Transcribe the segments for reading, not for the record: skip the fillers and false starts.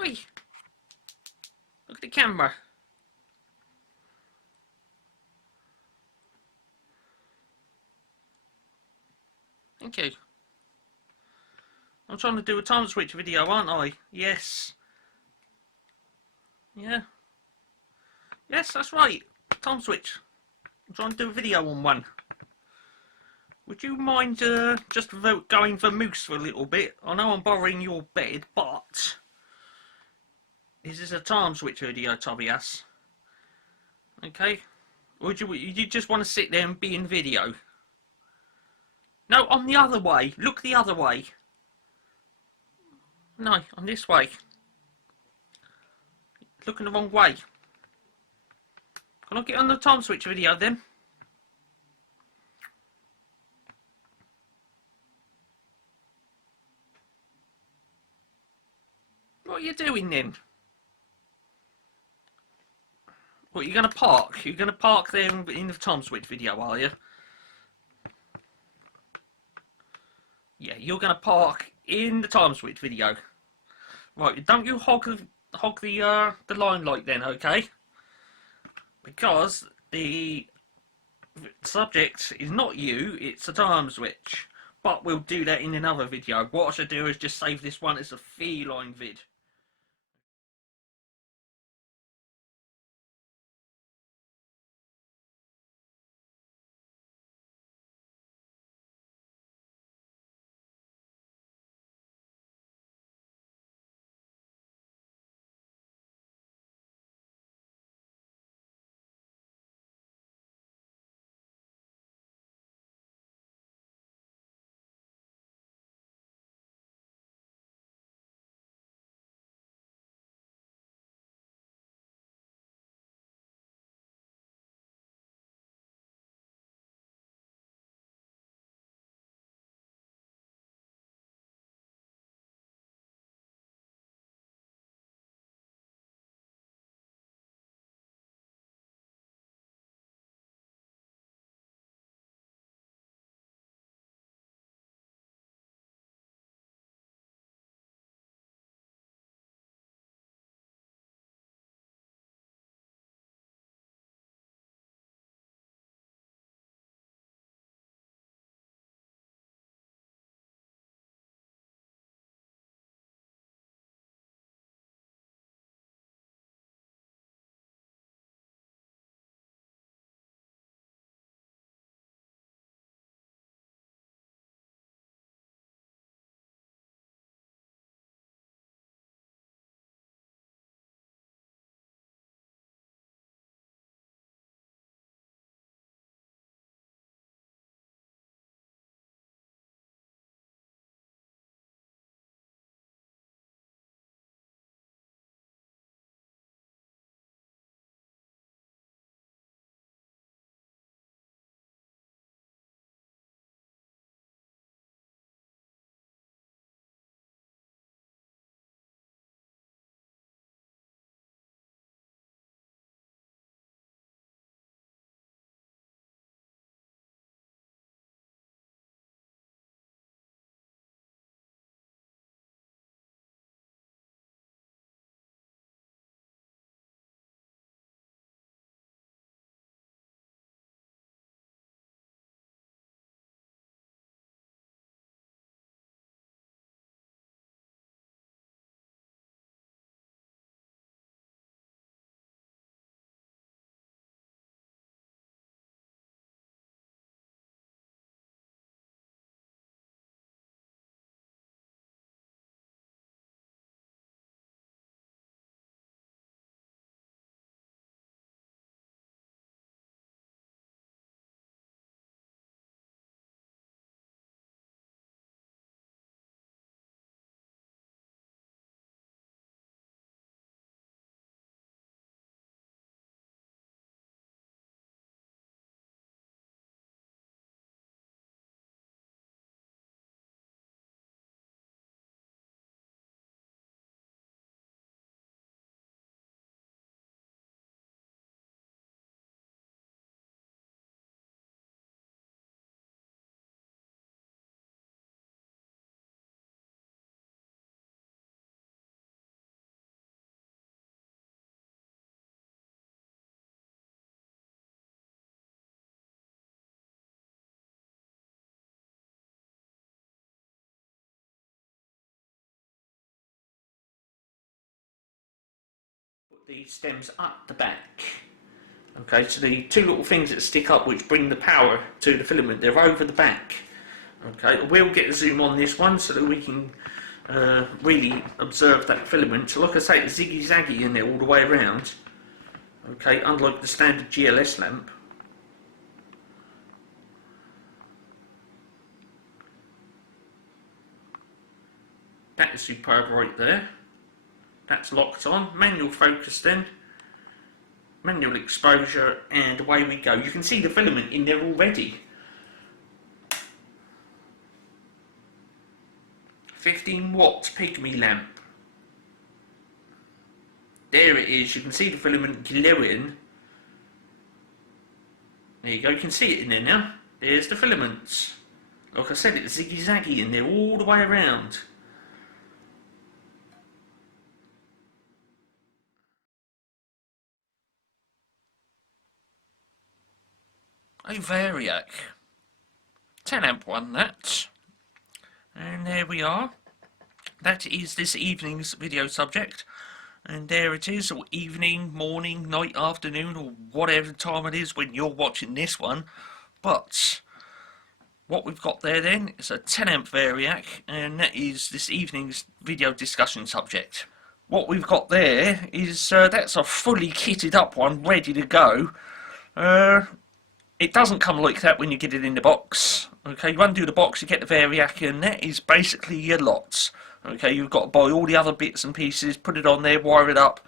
Oi, look at the camera. Thank you. I'm trying to do a time switch video, aren't I? Yes. Yeah. Yes, that's right. Time switch. I'm trying to do a video on one. Would you mind just going for Moose for a little bit? I know I'm borrowing your bed, but this is a time switch video, Tobias. Okay? Or you just want to sit there and be in video? No, I'm the other way. Look the other way. No, I'm this way. Looking the wrong way. Can I get on the time switch video then? What are you doing then? What, you're going to park? You're going to park there in the time switch video, are you? Yeah, you're going to park in the time switch video. Right, don't you hog the limelight then, okay? Because the subject is not you, it's a time switch. But we'll do that in another video. What I should do is just save this one as a feline vid. put the stems up the back. Okay, so the two little things that stick up which bring the power to the filament, they're over the back. Okay, we'll get a zoom on this one so that we can really observe that filament. So like I say, it's ziggy-zaggy in there all the way around. Okay, unlike the standard GLS lamp. That is superb right there. That's locked on. Manual focus then. Manual exposure, and away we go. You can see the filament in there already. 15-watt pygmy lamp. There it is. You can see the filament glowing. There you go. You can see it in there now. There's the filaments. Like I said, it's ziggy-zaggy in there all the way around. A Variac. 10 amp one, that. And there we are. That is this evening's video subject. And there it is, or evening, morning, night, afternoon, or whatever time it is when you're watching this one. But what we've got there then is a 10 amp Variac, and that is this evening's video discussion subject. What we've got there is, that's a fully kitted up one, ready to go. It doesn't come like that when you get it in the box. Okay, you undo the box, you get the Variac, and that is basically your lot. Okay, you've got to buy all the other bits and pieces, put it on there, wire it up,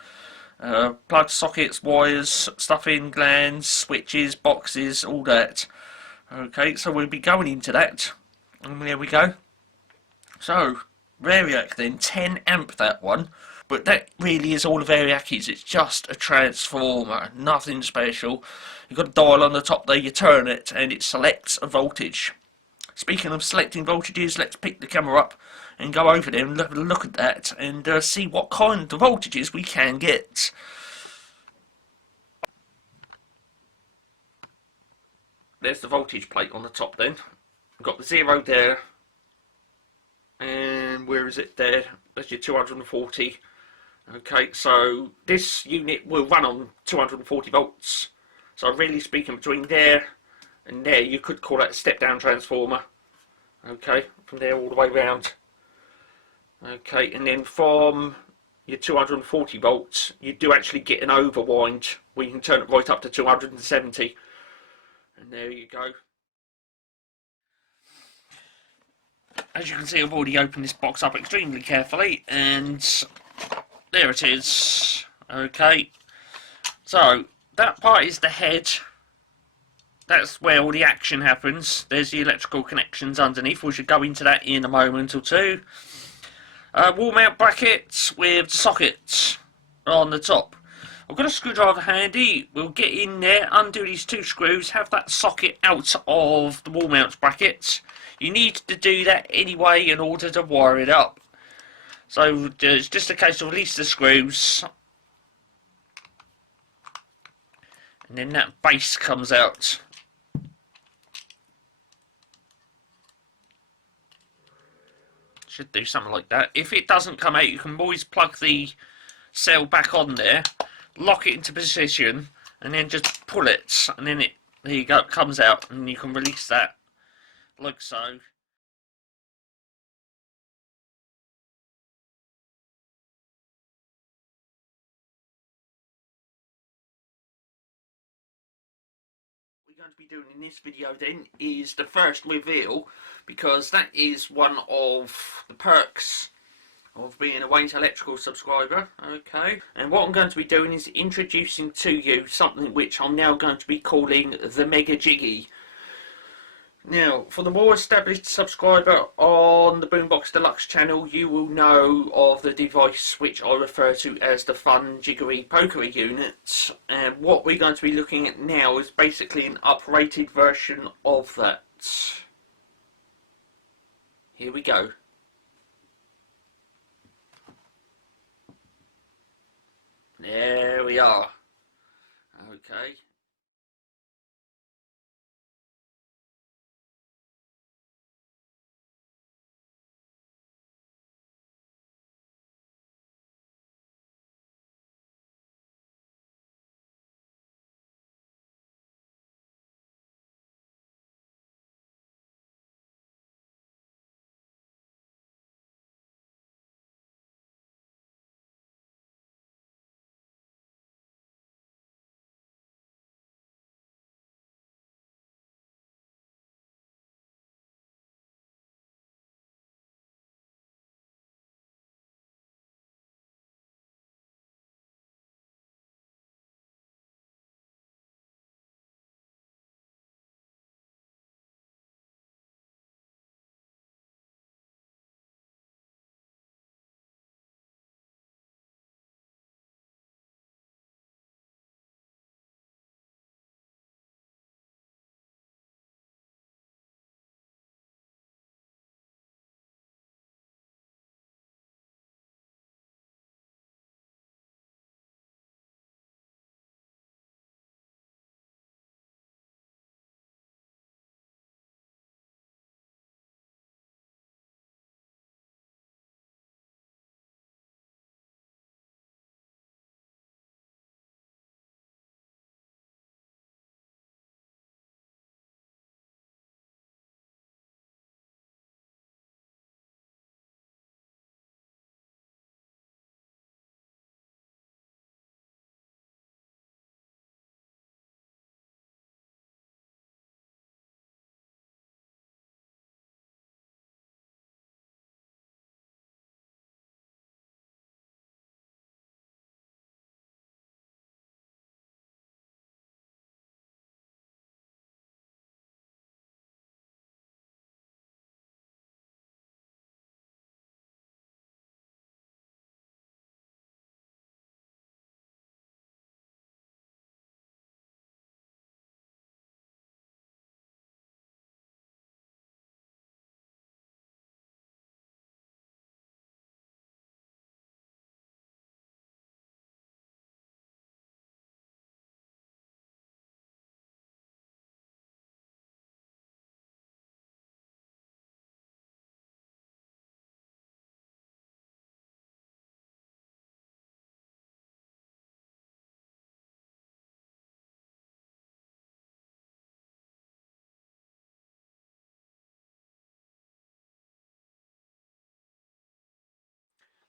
plug sockets, wires, stuff in, glands, switches, boxes, all that. Okay, so we'll be going into that, and there we go. So, Variac then, 10 amp that one, but that really is all the Variac is. It's just a transformer, nothing special. You've got a dial on the top there, you turn it, and it selects a voltage. Speaking of selecting voltages, let's pick the camera up and go over there and look at that and see what kind of voltages we can get. There's the voltage plate on the top then. We've got the 0 there. And where is it there? That's your 240. Okay, so this unit will run on 240 volts. So really speaking, between there and there, you could call that a step-down transformer. Okay, from there all the way round. Okay, and then from your 240 volts, you do actually get an overwind where you can turn it right up to 270. And there you go. As you can see, I've already opened this box up extremely carefully, and there it is. Okay, so that part is the head. That's where all the action happens. There's the electrical connections underneath. We should go into that in a moment or two. Wall mount brackets with sockets on the top. I've got a screwdriver handy. We'll get in there, undo these two screws, have that socket out of the wall mount brackets. You need to do that anyway in order to wire it up. So it's just a case of release the screws. And then that base comes out. Should do something like that. If it doesn't come out, you can always plug the cell back on there, lock it into position, and then just pull it, and then there you go, it comes out, and you can release that like so. We're going to be doing in this video then is the first reveal, because that is one of the perks of being a Wayne's Electrical subscriber. Okay, and what I'm going to be doing is introducing to you something which I'm now going to be calling the Mega Jiggy. Now, for the more established subscriber on the Boombox Deluxe channel, you will know of the device which I refer to as the Fun Jiggery Pokery unit. And what we're going to be looking at now is basically an uprated version of that. Here we go. There we are. Okay.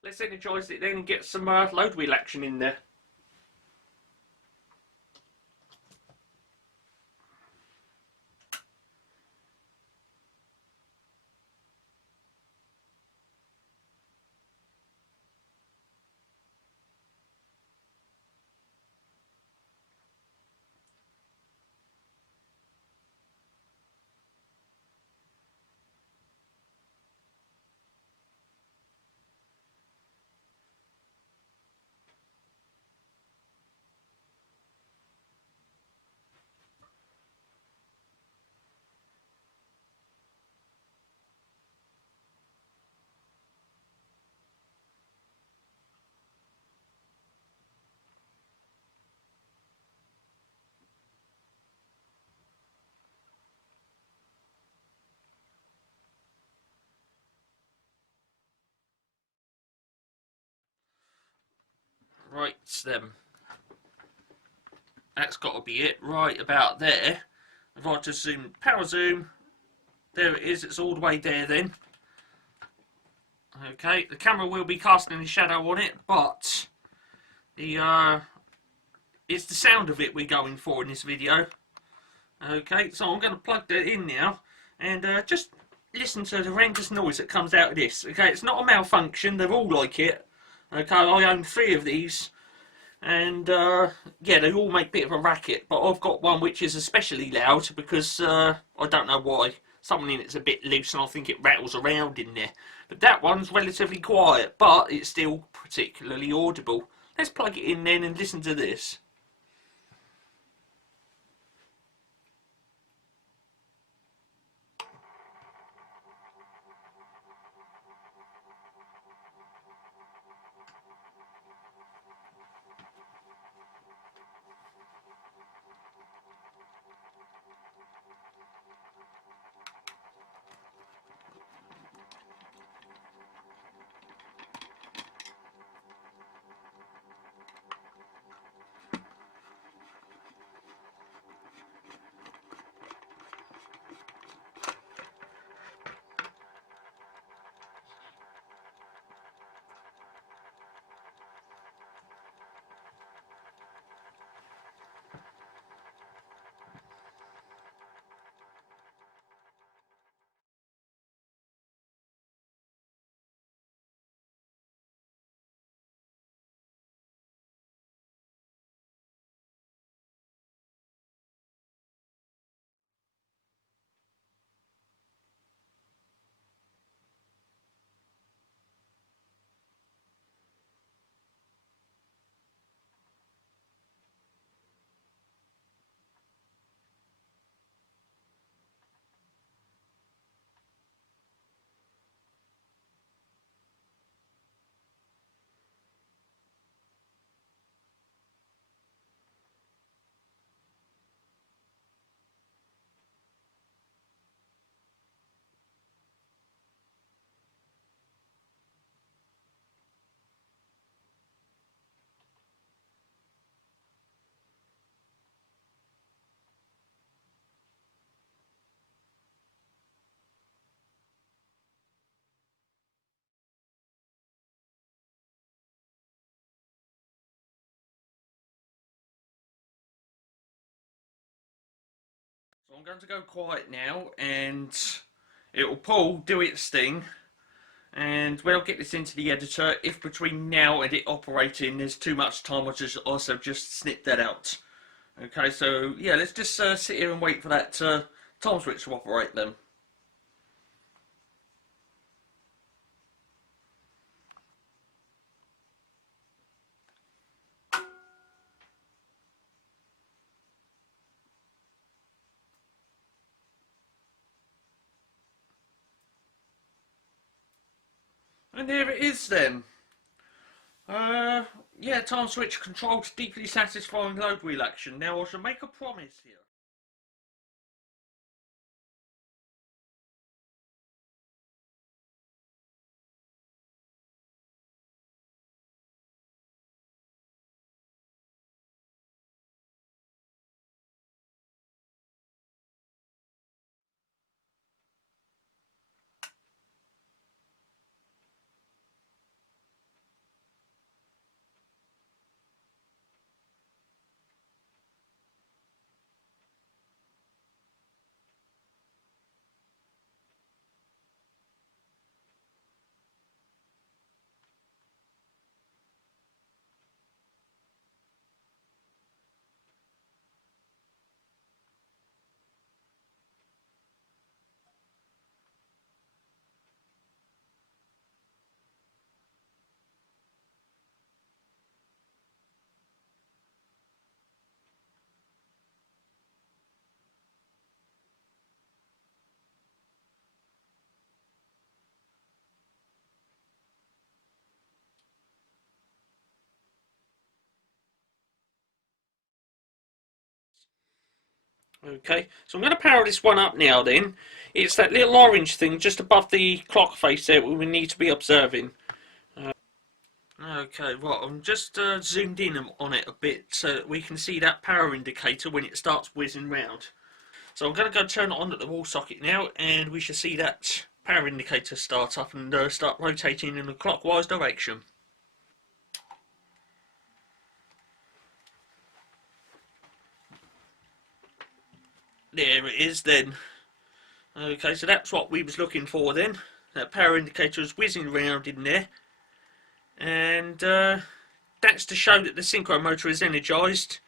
Let's energise it then and get some load wheel action in there. Right then. That's got to be it, right about there. If I just zoom, power zoom, there it is, it's all the way there then. Okay, the camera will be casting a shadow on it, but the it's the sound of it we're going for in this video. Okay, so I'm going to plug that in now, and just listen to the horrendous noise that comes out of this. Okay, it's not a malfunction, they're all like it. Okay, I own 3 of these. And yeah, they all make a bit of a racket, but I've got one which is especially loud because I don't know why. Something in it's a bit loose and I think it rattles around in there. But that one's relatively quiet, but it's still particularly audible. Let's plug it in then and listen to this. So I'm going to go quiet now and it'll do its thing. And when I get this into the editor, if between now and it operating there's too much time, I'll just also just snip that out. Okay, so yeah, let's just sit here and wait for that time switch to operate then. And there it is then. Yeah, time switch controls deeply satisfying load wheel action. Now I shall make a promise here. Okay, so I'm going to power this one up now then. It's that little orange thing just above the clock face there we need to be observing. Okay, right, I'm just zoomed in on it a bit so that we can see that power indicator when it starts whizzing round. So I'm going to go turn it on at the wall socket now, and we should see that power indicator start up and start rotating in a clockwise direction. There it is then. Okay, so that's what we was looking for then. That power indicator is whizzing around in there. And that's to show that the synchro motor is energised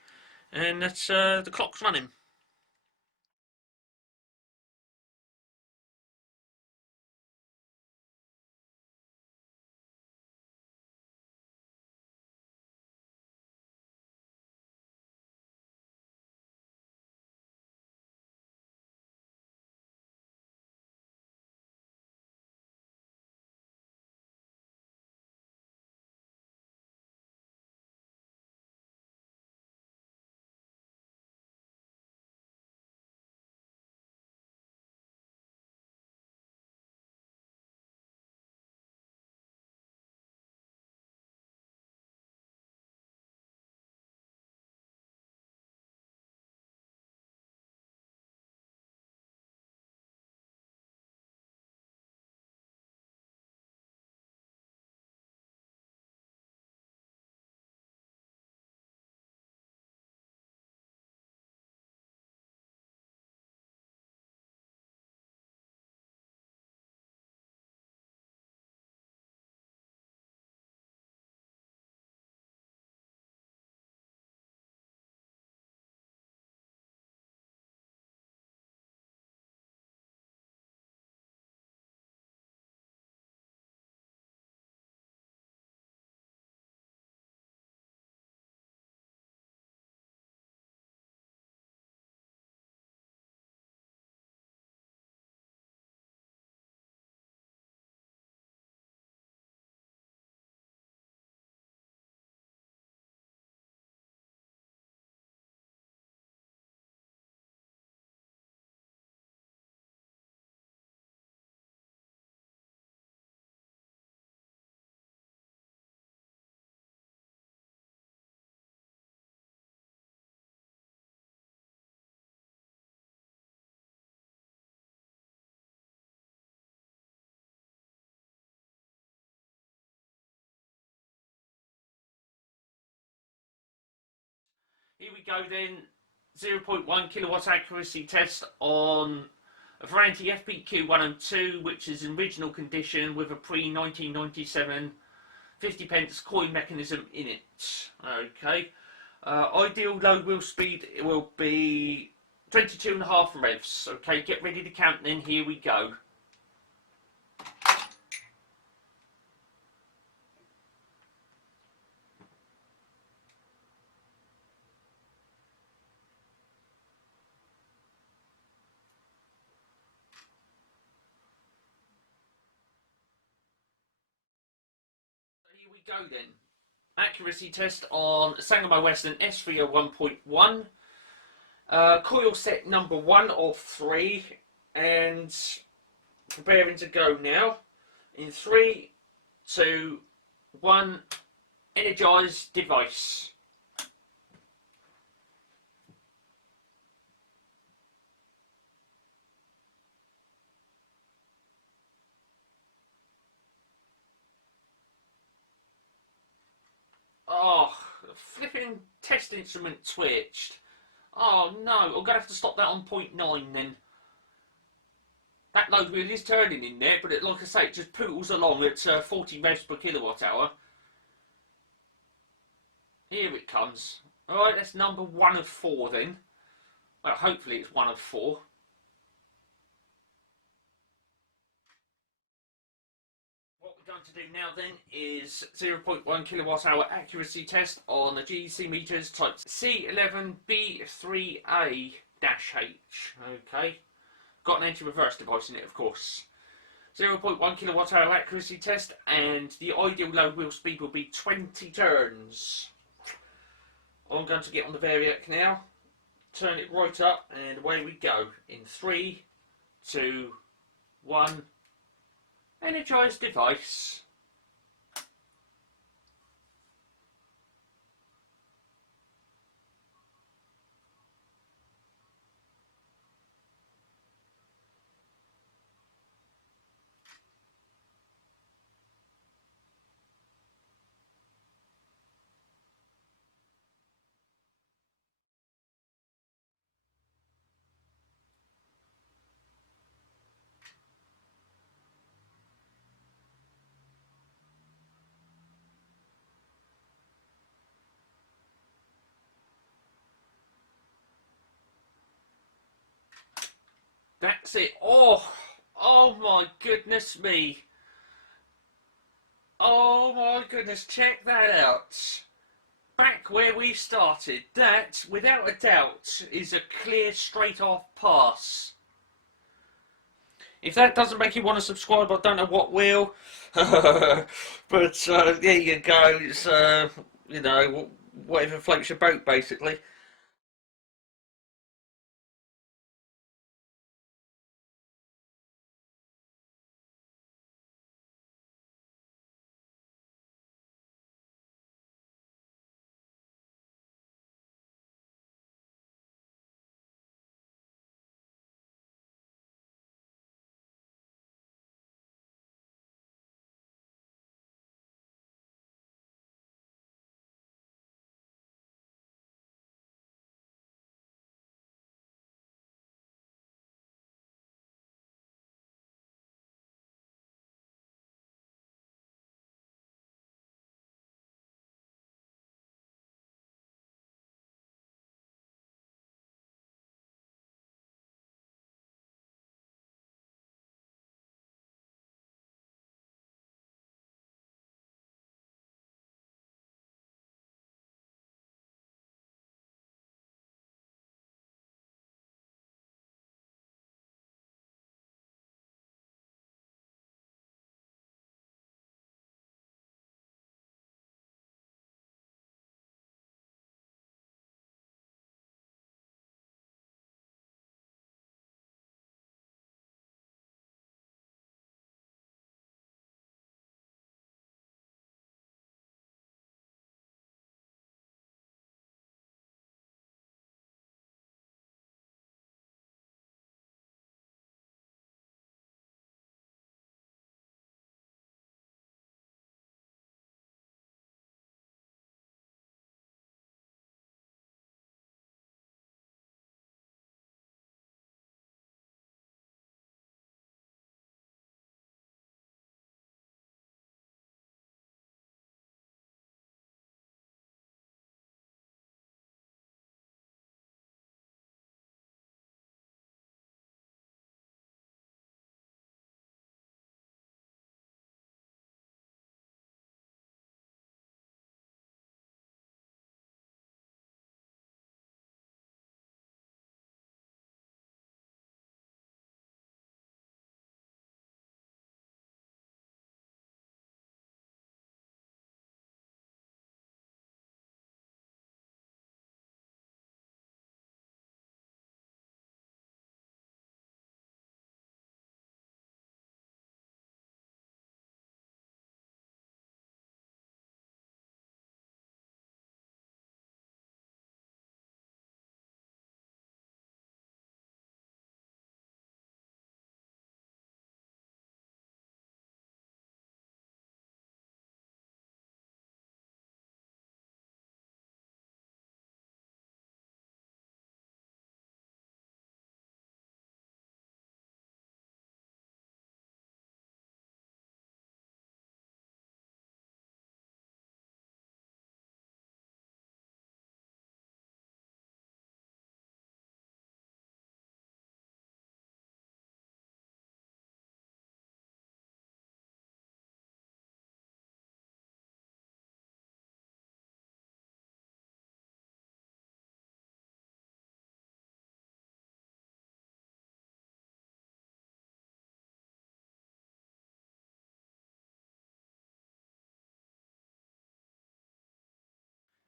and that the clock's running. Here we go then, 0.1 kilowatt accuracy test on a Variety FPQ 102, which is in original condition with a pre-1997 50 pence coin mechanism in it. Okay, ideal load wheel speed will be 22.5 revs. Okay, get ready to count then, here we go. Here we go then. Accuracy test on Sangamo Western S301.1. Coil set number 1 of 3, and preparing to go now. In 3, 2, 1, energize device. Oh, the flipping test instrument twitched. Oh no, I'm going to have to stop that on 0.9 then. That load wheel is turning in there, but like I say, it just poodles along at 40 revs per kilowatt hour. Here it comes. Alright, that's number 1 of 4 then. Well, hopefully it's 1 of 4. What we're going to do now then is 0.1 kilowatt hour accuracy test on the GEC meters type C11B3A-H. Okay. Got an anti-reverse device in it, of course. 0.1 kilowatt hour accuracy test, and the ideal load wheel speed will be 20 turns. I'm going to get on the variac now. turn it right up, and away we go. In 3, 2, 1. Energize device. That's it. Oh my goodness me. Oh my goodness, check that out. Back where we started. That, without a doubt, is a clear straight off pass. If that doesn't make you want to subscribe, I don't know what will. But there you go. It's, you know, whatever floats your boat, basically.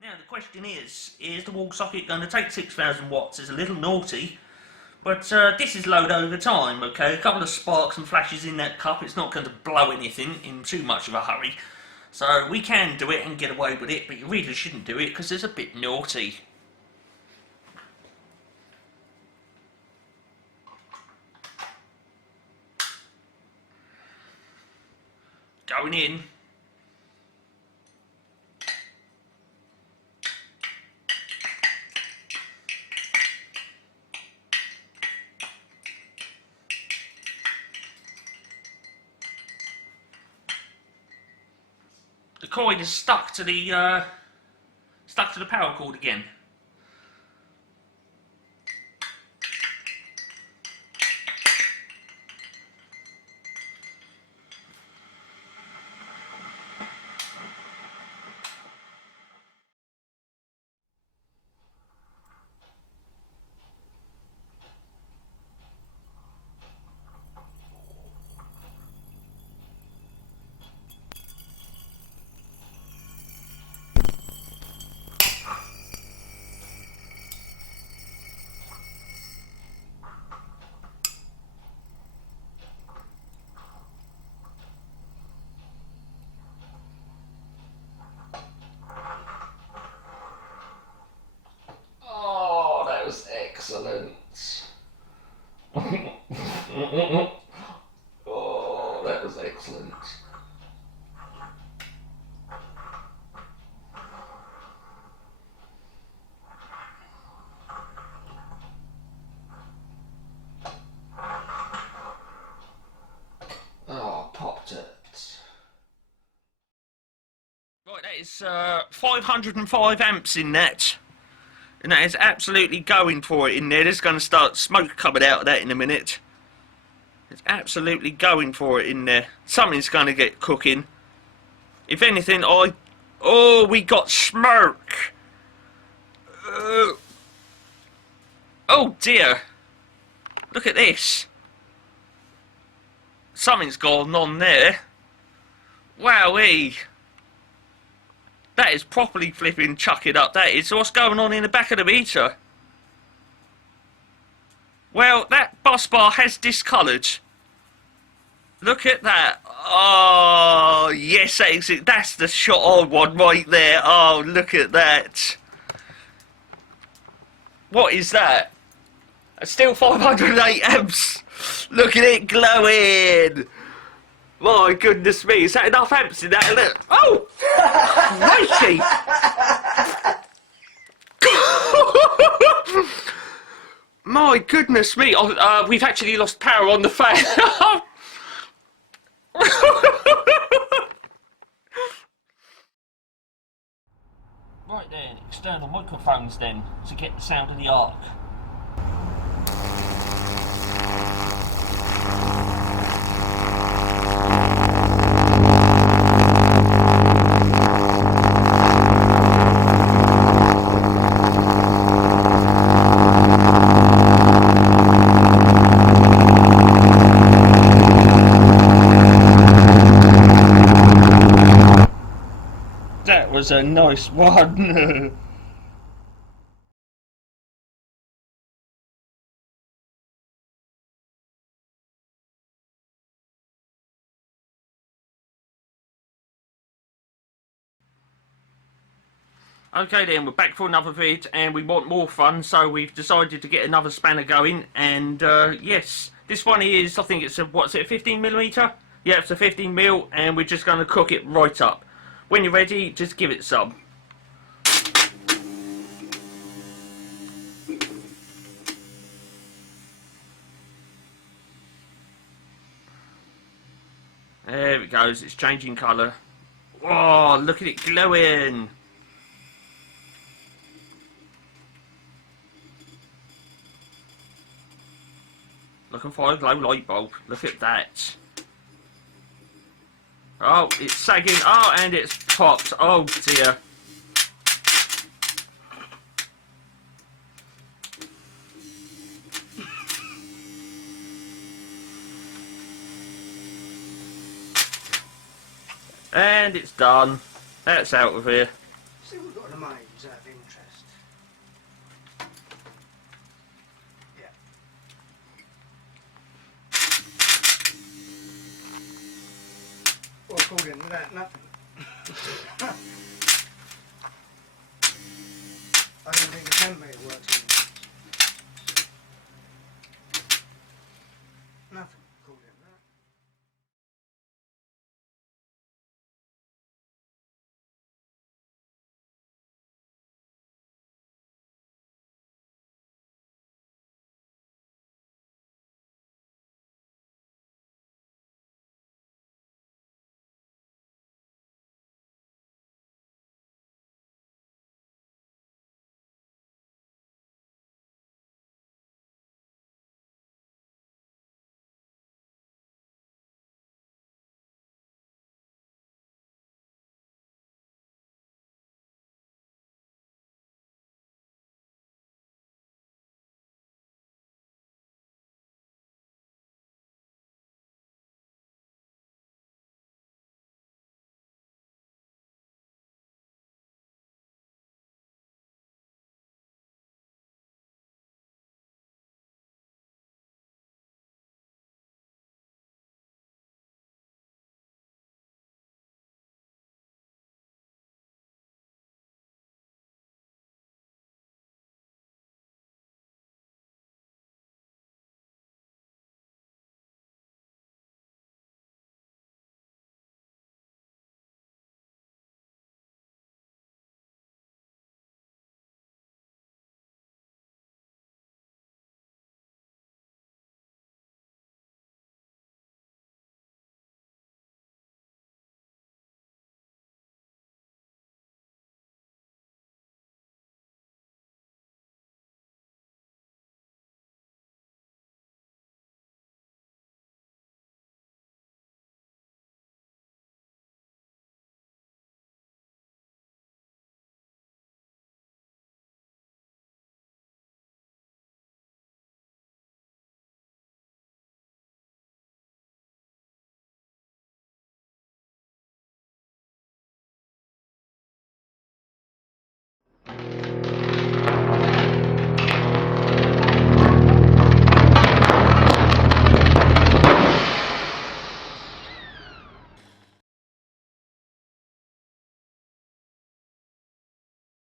Now the question is the wall socket going to take 6,000 watts? It's a little naughty, but this is load over time, okay? A couple of sparks and flashes in that cup, it's not going to blow anything in too much of a hurry. So we can do it and get away with it, but you really shouldn't do it because it's a bit naughty. Going in. The coin is stuck to the power cord again. Excellent. Oh, that was excellent. Oh, popped it. Right, that is 505 amps in that. And that is absolutely going for it in there. There's going to start smoke coming out of that in a minute. It's absolutely going for it in there. Something's going to get cooking. If anything, oh, we got smoke. Oh dear. Look at this. Something's gone on there. Wowee. That is properly flipping chucking up, that is. So what's going on in the back of the meter? Well, that bus bar has discoloured. Look at that. Oh, yes, that's the shot I want right there. Oh, look at that. What is that? It's still 508 amps. Look at it glowing. My goodness me, is that enough amps in that? Look. Oh! Crikey! My goodness me, we've actually lost power on the fan. Right then, external microphones then, to get the sound of the arc. That was a nice one. Okay then, we're back for another vid and we want more fun, so we've decided to get another spanner going. And yes, this one is, I think it's a, what's it, 15mm? Yeah, it's a 15mm, and we're just going to cook it right up. When you're ready, just give it some. There it goes, it's changing colour. Oh, look at it glowing. Looking for a glow light bulb. Look at that. Oh, it's sagging. Oh, and it's popped. Oh dear. And it's done. That's out of here. See what we've got in the mains out of interest. Yeah. Well, according to that, nothing. I don't think the 10 metre works